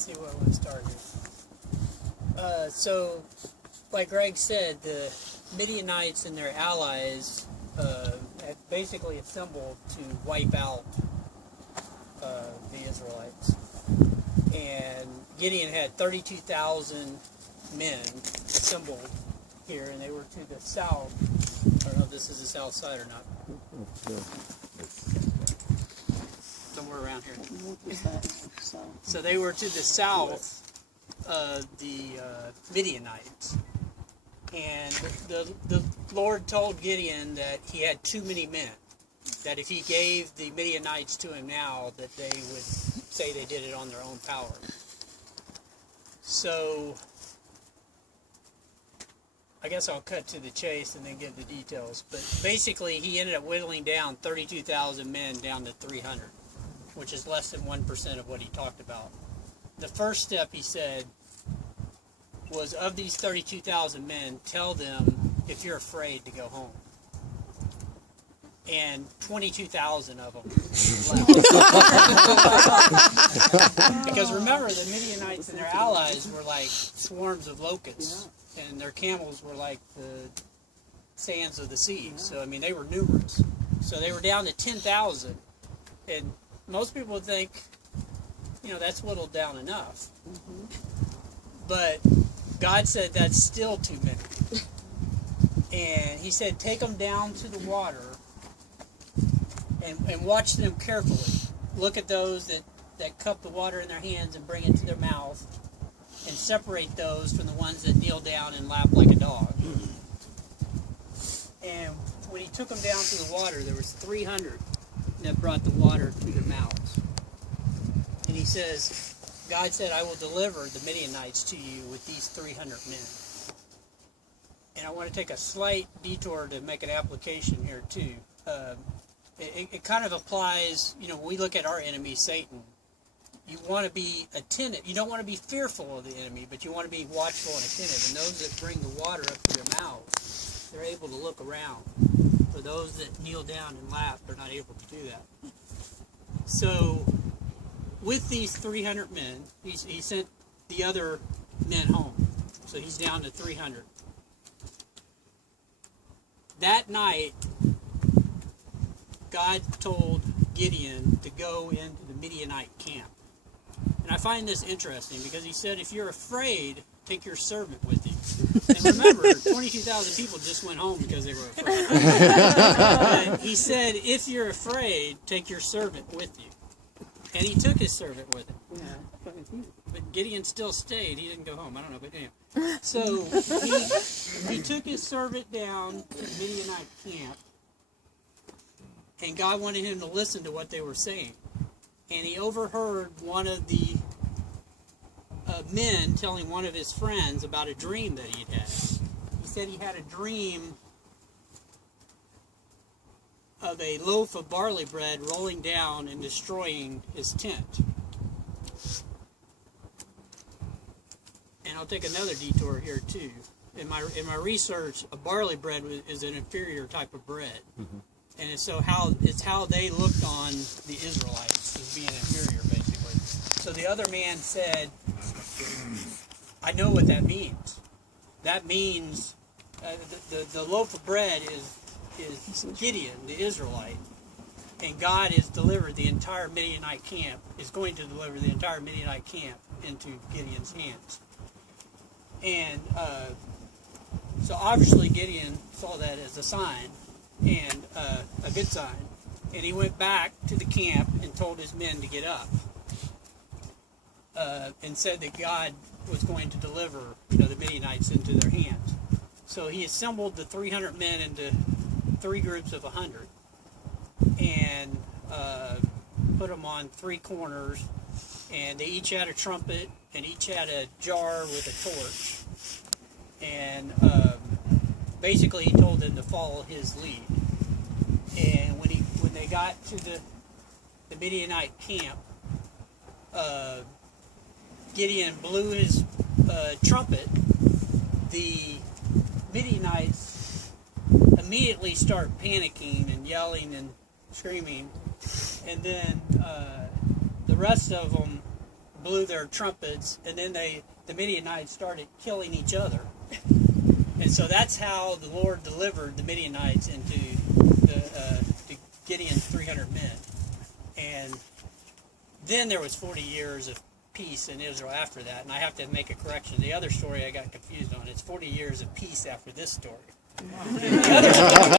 Let's see where I want to start here. So, like Greg said, the Midianites and their allies had basically assembled to wipe out the Israelites. And Gideon had 32,000 men assembled here, and they were to the south. I don't know if this is the south side or not. Somewhere around here. So they were to the south of the Midianites. And the Lord told Gideon that he had too many men. That if he gave the Midianites to him now, that they would say they did it on their own power. So, I guess I'll cut to the chase and then give the details. But basically, he ended up whittling down 32,000 men down to 300, which is less than 1% of what he talked about. The first step, he said, was of these 32,000 men, tell them if you're afraid to go home. And 22,000 of them left. Because remember, the Midianites and their allies were like swarms of locusts, and their camels were like the sands of the sea. So, I mean, they were numerous. So they were down to 10,000. And most people would think, you know, that's whittled down enough. But God said that's still too many. And he said, take them down to the water and watch them carefully. Look at those that cup the water in their hands and bring it to their mouth, and separate those from the ones that kneel down and lap like a dog. And when he took them down to the water, there was 300 that brought the water to their mouths. And he says, God said, I will deliver the Midianites to you with these 300 men. And I want to take a slight detour to make an application here too. It kind of applies, you know, when we look at our enemy, Satan, you want to be attentive. You don't want to be fearful of the enemy, but you want to be watchful and attentive. And those that bring the water up to their mouths, they're able to look around. For those that kneel down and laugh, they're not able to do that. So, with these 300 men, he sent the other men home. So he's down to 300. That night, God told Gideon to go into the Midianite camp. And I find this interesting because he said, if you're afraid, take your servant with you. And remember, 22,000 people just went home because they were afraid. But he said, if you're afraid, take your servant with you. And he took his servant with him. Yeah. But Gideon still stayed. He didn't go home. I don't know, but anyway. So he took his servant down to the Midianite camp. And God wanted him to listen to what they were saying. And he overheard one of the men telling one of his friends about a dream that he'd had. He said he had a dream of a loaf of barley bread rolling down and destroying his tent. And I'll take another detour here too. In my research, a barley bread is an inferior type of bread. And it's how they looked on the Israelites as being inferior, basically. So the other man said, I know what that means. That means the loaf of bread is Gideon, the Israelite. And God has delivered the entire Midianite camp, is going to deliver the entire Midianite camp into Gideon's hands. And so obviously Gideon saw that as a sign, and a good sign. And he went back to the camp and told his men to get up, and said that God was going to deliver, the Midianites into their hands. So he assembled the 300 men into 3 groups of 100, and put them on 3 corners, and they each had a trumpet, and each had a jar with a torch, and basically he told them to follow his lead. And when they got to the Midianite camp, Gideon blew his trumpet. The Midianites immediately start panicking and yelling and screaming, and then the rest of them blew their trumpets, and then the Midianites started killing each other. And so that's how the Lord delivered the Midianites into to Gideon's 300 men. And then there was 40 years of peace in Israel after that. And I have to make a correction. The other story I got confused on. It's 40 years of peace after this story. The other story